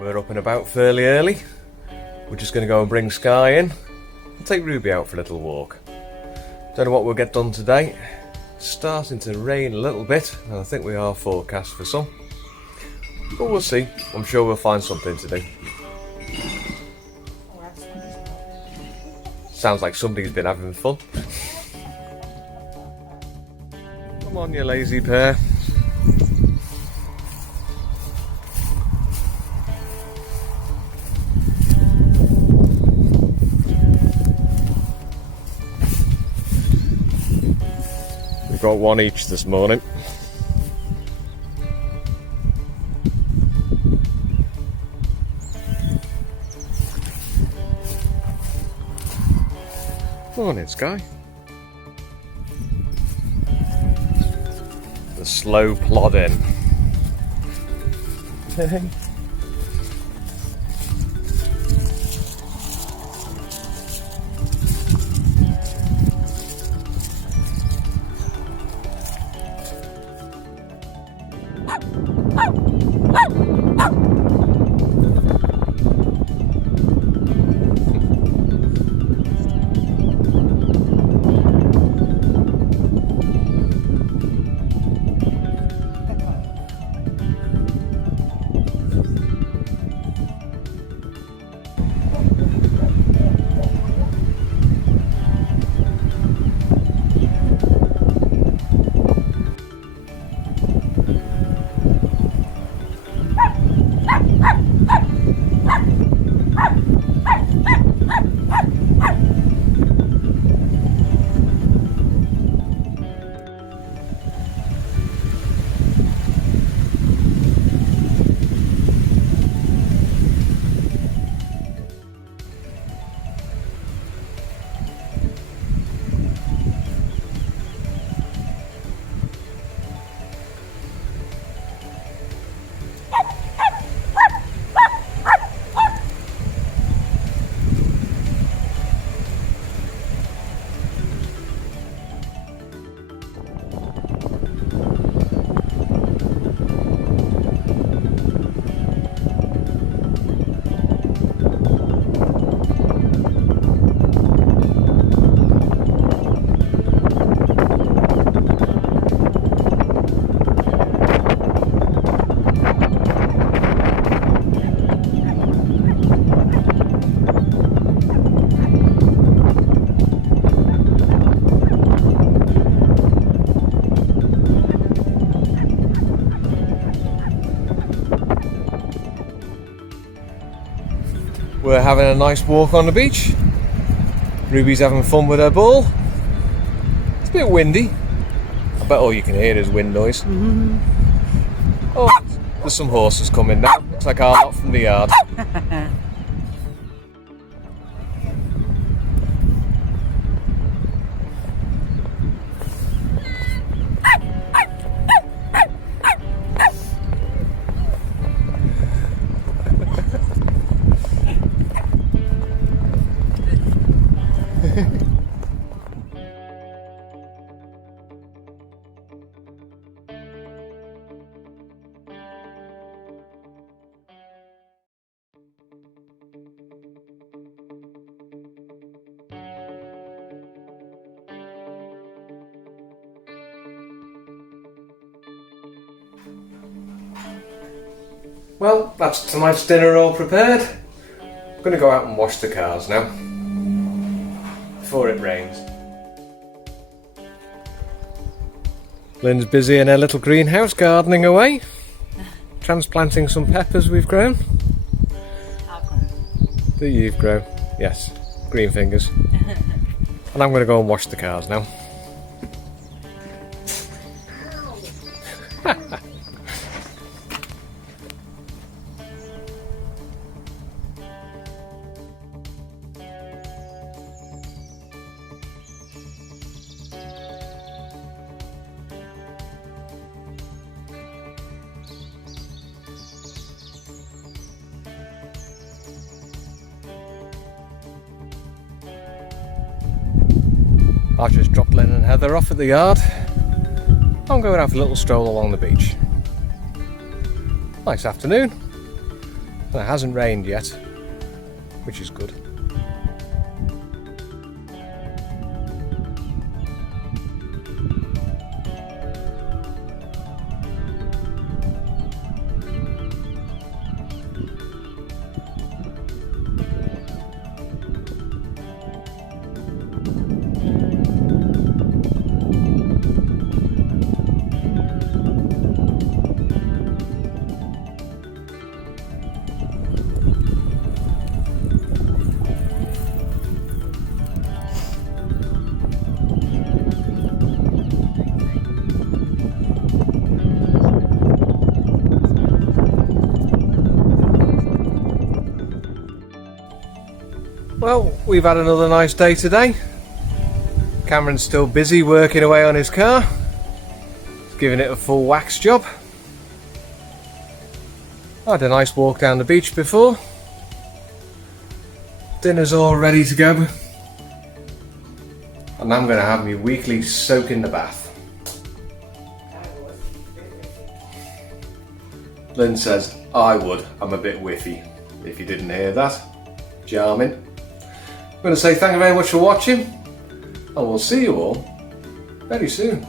We're up and about fairly early. We're just going to go and bring Sky in and take Ruby out for a little walk. Don't know what we'll get done today. It's starting to rain a little bit, and I think we are forecast for some. But we'll see. I'm sure we'll find something to do. Sounds like somebody's been having fun. Come on, you lazy pair. We've got one each this morning. Morning, Sky. The slow plodding. We're having a nice walk on the beach. Ruby's having fun with her ball. It's a bit windy. I bet all you can hear is wind noise. Oh, there's some horses coming now. Looks like our lot from the yard. Well, that's tonight's dinner all prepared. I'm going to go out and wash the cars now, before it rains. Lynn's busy in her little greenhouse gardening away, transplanting some peppers we've grown. I've grown. That you've grown, yes, green fingers. And I'm going to go and wash the cars now. I've just dropped Lynn and Heather off at the yard. I'm going to have a little stroll along the beach. Nice afternoon. It hasn't rained yet, which is good. Well, we've had another nice day today. Cameron's still busy working away on his car. He's giving it a full wax job. I had a nice walk down the beach before. Dinner's all ready to go. And I'm going to have my weekly soak in the bath. Lynn says, I would. I'm a bit whiffy. If you didn't hear that. Charming. I'm going to say thank you very much for watching, and we'll see you all very soon.